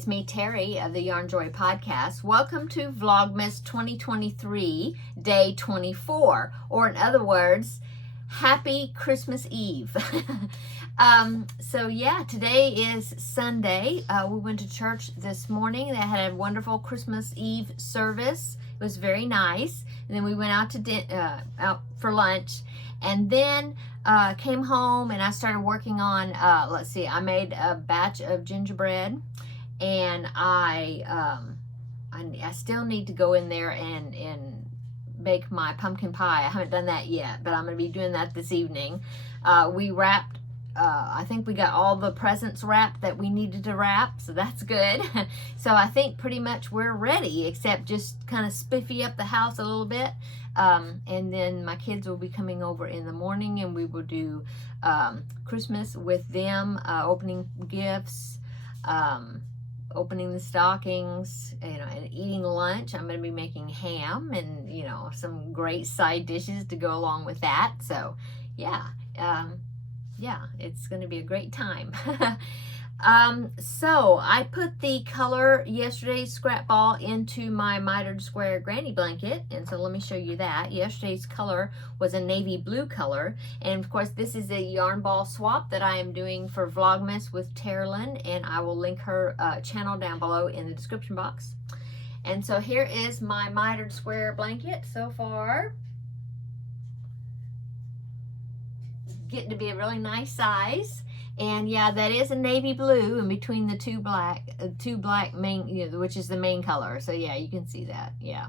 it's me, Terri of the Yarn Joy podcast. Welcome to Vlogmas 2023, day 24, or in other words, happy Christmas Eve. So yeah, today is Sunday. We went to church this morning. They had a wonderful Christmas Eve service. It was very nice. And then we went out to out for lunch, and then came home and I started working on, I made a batch of gingerbread, and I still need to go in there and bake my pumpkin pie. I haven't done that yet, but I'm going to be doing that this evening. We wrapped, I think we got all the presents wrapped that we needed to wrap, so that's good. So I think pretty much we're ready, except just kind of spiffy up the house a little bit. And then my kids will be coming over in the morning, and we will do Christmas with them, opening gifts, opening the stockings, and eating lunch. I'm going to be making ham and, some great side dishes to go along with that. So, yeah, it's going to be a great time. So I put the color yesterday's scrap ball into my mitered square granny blanket, and so let me show you that. Yesterday's color was a navy blue color, and of course this is a yarn ball swap that I am doing for Vlogmas with Taralynn, and I will link her channel down below in the description box. And so here is my mitered square blanket so far. Getting to be a really nice size. And yeah, that is a navy blue in between the two black main, which is the main color. So yeah, you can see that. Yeah.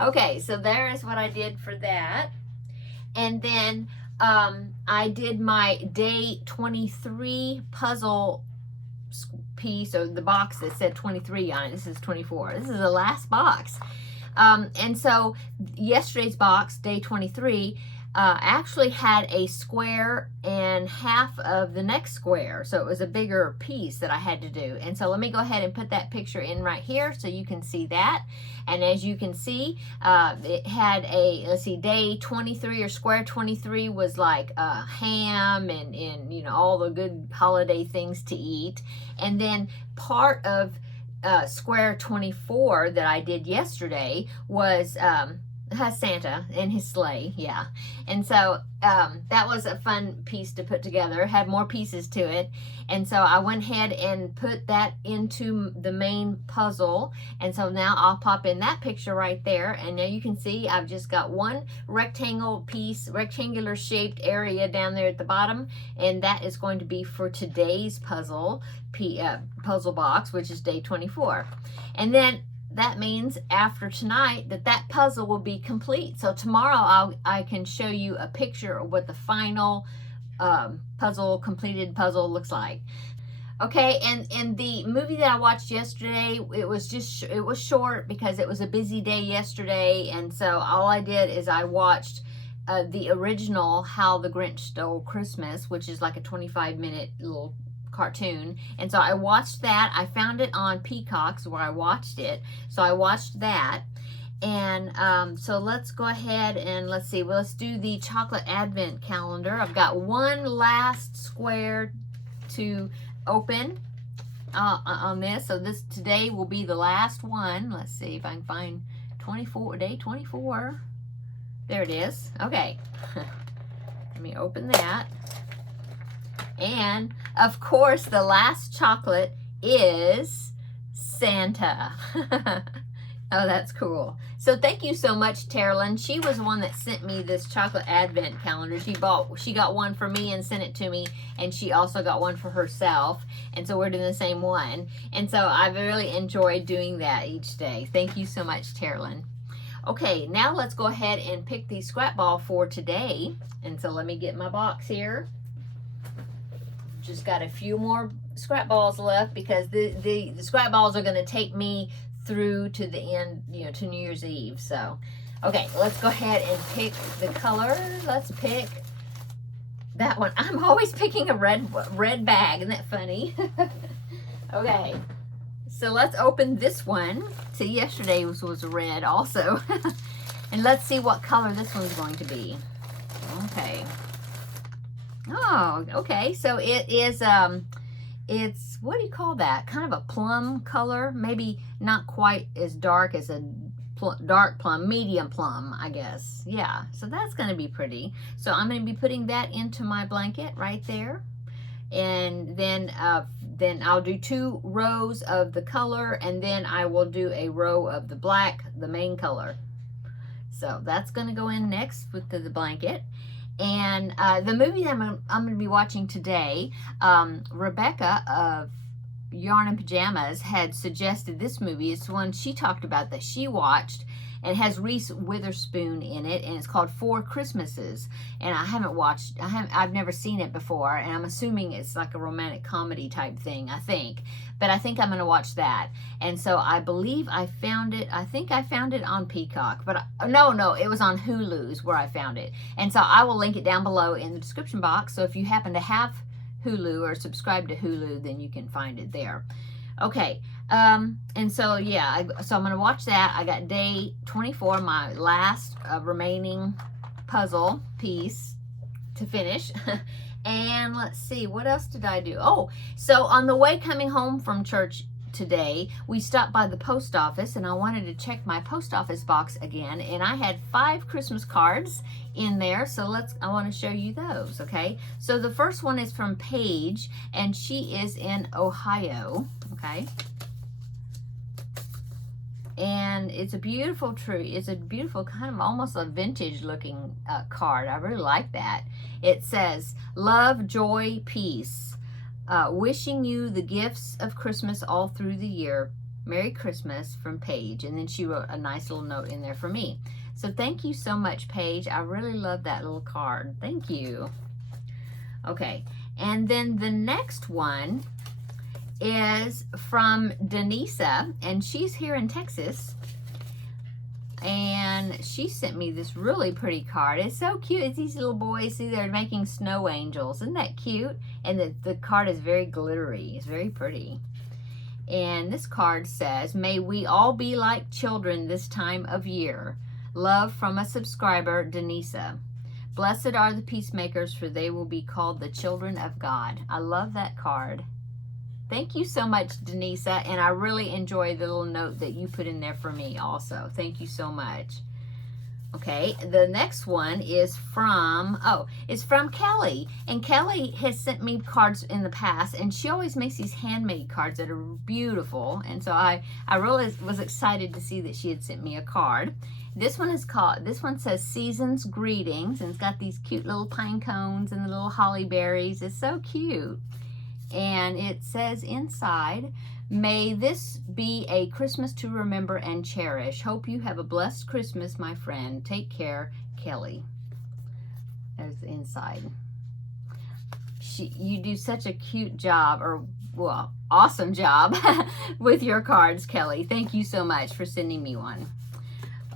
Okay, so there is what I did for that. And then I did my day 23 puzzle piece, or the box that said 23 on it. This is 24. This is the last box. And so yesterday's box, day 23, actually had a square and half of the next square, so it was a bigger piece that I had to do. And so let me go ahead and put that picture in right here so you can see that. And as you can see, it had a, day 23 or square 23 was like ham and all the good holiday things to eat. And then part of square 24 that I did yesterday was has Santa and his sleigh, yeah. And so that was a fun piece to put together. Had more pieces to it, and so I went ahead and put that into the main puzzle. And so now I'll pop in that picture right there, and now you can see I've just got one rectangular shaped area down there at the bottom, and that is going to be for today's puzzle box, which is day 24. And then that means after tonight that puzzle will be complete. So tomorrow I can show you a picture of what the final completed puzzle looks like. Okay, and the movie that I watched yesterday, it was short because it was a busy day yesterday, and so all I did is I watched the original How the Grinch Stole Christmas, which is like a 25-minute little cartoon. And so I watched that. I found it on Peacock's where I watched it, so I watched that. And so let's go ahead and let's do the chocolate advent calendar. I've got one last square to open on this, so this today will be the last one. Let's see if I can find day 24. There it is. Okay. Let me open that. And of course, the last chocolate is Santa. Oh, that's cool. So thank you so much, Taralynn. She was the one that sent me this chocolate advent calendar. She got one for me and sent it to me, and she also got one for herself. And so we're doing the same one. And so I've really enjoyed doing that each day. Thank you so much, Taralynn. Okay, now let's go ahead and pick the scrap ball for today. And so let me get my box here. Just got a few more scrap balls left because the scrap balls are going to take me through to the end, to New Year's Eve. So, okay, let's go ahead and pick the color. Let's pick that one. I'm always picking a red bag. Isn't that funny? Okay, so let's open this one. See, yesterday was red also. And let's see what color this one's going to be. Okay. Oh, okay. So it is it's, what do you call that? Kind of a plum color, maybe not quite as dark as a dark plum, medium plum, I guess. Yeah, so that's going to be pretty. So I'm going to be putting that into my blanket right there. And then I'll do 2 rows of the color, and then I will do a row of the black, the main color. So that's going to go in next with the blanket. And the movie that I'm going to be watching today, Rebecca of Yarn and Pajamas had suggested this movie. It's one she talked about that she watched, and it has Reese Witherspoon in it, and it's called 4 Christmases. And I've never seen it before, and I'm assuming it's like a romantic comedy type thing, I think. But I think I'm going to watch that. And so I believe I found it, I think I found it on Peacock, but no, it was on Hulu's where I found it. And so I will link it down below in the description box. So if you happen to have Hulu or subscribe to Hulu, then you can find it there. Okay, and so yeah, so I'm going to watch that. I got day 24, my last remaining puzzle piece to finish. And let's see, what else did I do? Oh, so on the way coming home from church today, we stopped by the post office, and I wanted to check my post office box again, and I had 5 Christmas cards in there. So I want to show you those. Okay, so the first one is from Paige, and she is in Ohio. Okay, and it's a beautiful tree. It's a beautiful, kind of almost a vintage looking card. I really like that. It says, "Love, joy, peace. Wishing you the gifts of Christmas all through the year. Merry Christmas from Paige." And then she wrote a nice little note in there for me. So thank you so much, Paige. I really love that little card. Thank you. Okay, and then the next one is from Denisa, and she's here in Texas. And she sent me this really pretty card. It's so cute. It's these little boys. See, they're making snow angels. Isn't that cute? And the card is very glittery. It's very pretty. And this card says, "May we all be like children this time of year. Love from a subscriber, Denisa. Blessed are the peacemakers, for they will be called the children of God." I love that card. Thank you so much, Denisa, and I really enjoy the little note that you put in there for me also. Thank you so much. Okay, the next one is from, it's from Kelly. And Kelly has sent me cards in the past, and she always makes these handmade cards that are beautiful. And so I really was excited to see that she had sent me a card. This one says Season's Greetings, and it's got these cute little pine cones and the little holly berries. It's so cute. And it says inside, "May this be a Christmas to remember and cherish. Hope you have a blessed Christmas, my friend. Take care, Kelly." There's the inside. You do such a cute job, awesome job with your cards, Kelly. Thank you so much for sending me one.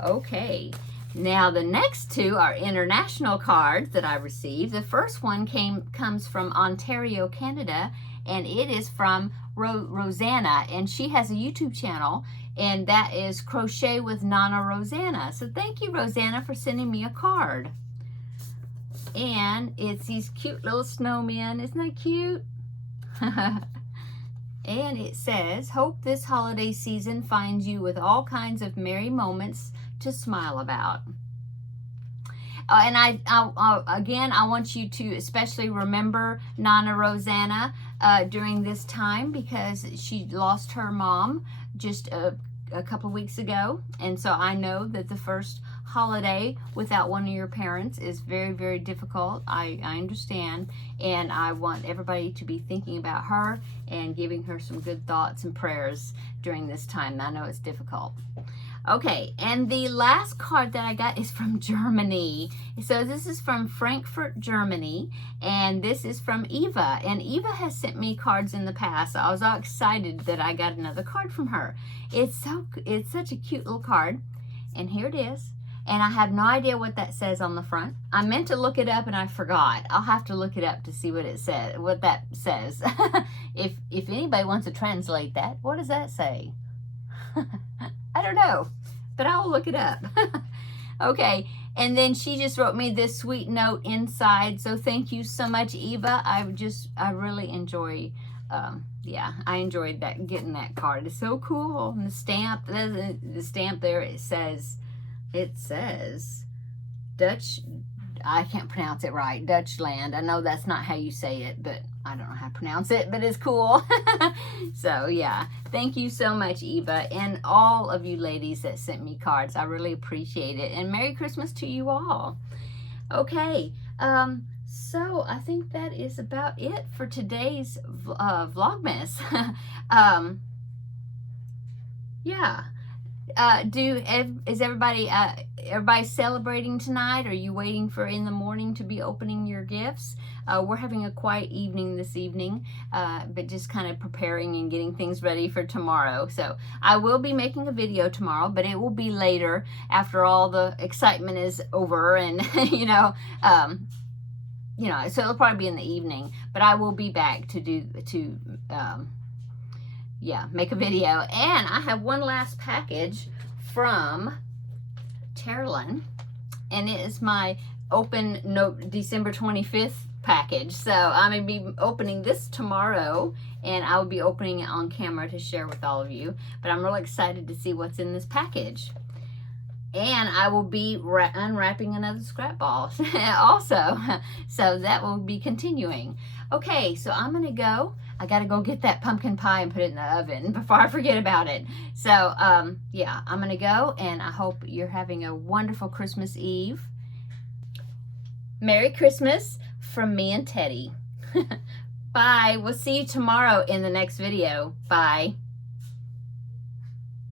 Okay. Now the next 2 are international cards that I received. The first one comes from Ontario, Canada, and it is from Rosanna, and she has a YouTube channel, and that is Crochet with Nana Rosanna. So thank you, Rosanna, for sending me a card. And it's these cute little snowmen. Isn't that cute? And it says, "Hope this holiday season finds you with all kinds of merry moments to smile about." And again, I want you to especially remember Nana Rosanna during this time, because she lost her mom just a couple of weeks ago. And so I know that the first holiday without one of your parents is very, very difficult. I understand. And I want everybody to be thinking about her and giving her some good thoughts and prayers during this time. I know it's difficult. Okay, and the last card that I got is from Germany. So this is from Frankfurt, Germany, and this is from Eva. And Eva has sent me cards in the past, so I was all excited that I got another card from her. It's such a cute little card, and here it is. And I have no idea what that says on the front. I meant to look it up and I forgot. I'll have to look it up to see what that says. If anybody wants to translate that, what does that say? I don't know, but I will look it up. Okay, and then she just wrote me this sweet note inside. So thank you so much, Eva. I really enjoy yeah, I enjoyed that, getting that card. It's so cool. And the stamp there, it says Dutch, I can't pronounce it right, Dutchland. I know that's not how you say it, but I don't know how to pronounce it, but it's cool. So yeah, thank you so much, Eva, and all of you ladies that sent me cards. I really appreciate it, and Merry Christmas to you all. Okay, so I think that is about it for today's Vlogmas. Yeah. Is everybody celebrating tonight? Are you waiting for in the morning to be opening your gifts? We're having a quiet evening this evening, but just kind of preparing and getting things ready for tomorrow. So I will be making a video tomorrow, but it will be later after all the excitement is over, and so it'll probably be in the evening. But I will be back to make a video. And I have one last package from Taralynn, and it is my December 25th package. So I'm going to be opening this tomorrow, and I will be opening it on camera to share with all of you. But I'm really excited to see what's in this package. And I will be unwrapping another scrap ball also. So that will be continuing. Okay, so I'm going to go. I got to go get that pumpkin pie and put it in the oven before I forget about it. So, yeah, I'm going to go, and I hope you're having a wonderful Christmas Eve. Merry Christmas from me and Teddy. Bye. We'll see you tomorrow in the next video. Bye.